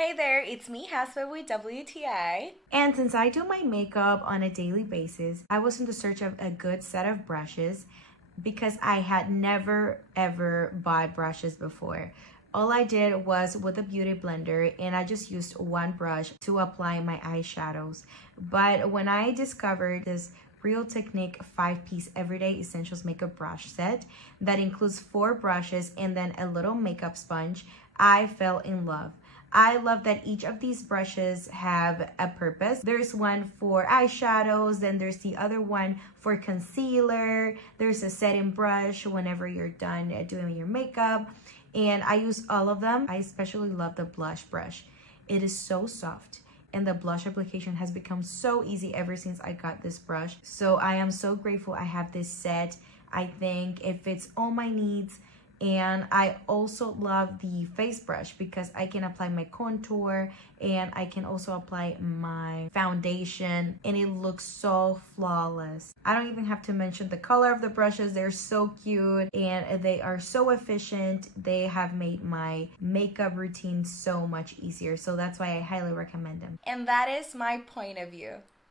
Hey there, it's me, Hasba with WTI. And since I do my makeup on a daily basis, I was in the search of a good set of brushes because I had never ever bought brushes before. All I did was with a beauty blender and I just used one brush to apply my eyeshadows. But when I discovered this Real Technique 5-piece Everyday Essentials makeup brush set that includes 4 brushes and then a little makeup sponge, I fell in love. I love that each of these brushes have a purpose. There's one for eyeshadows, then there's the other one for concealer. There's a setting brush whenever you're done doing your makeup. And I use all of them. I especially love the blush brush. It is so soft and the blush application has become so easy ever since I got this brush. So I am so grateful I have this set. I think it fits all my needs. And I also love the face brush because I can apply my contour and I can also apply my foundation and it looks so flawless. I don't even have to mention the color of the brushes. They're so cute and they are so efficient. They have made my makeup routine so much easier. So that's why I highly recommend them. And that is my point of view.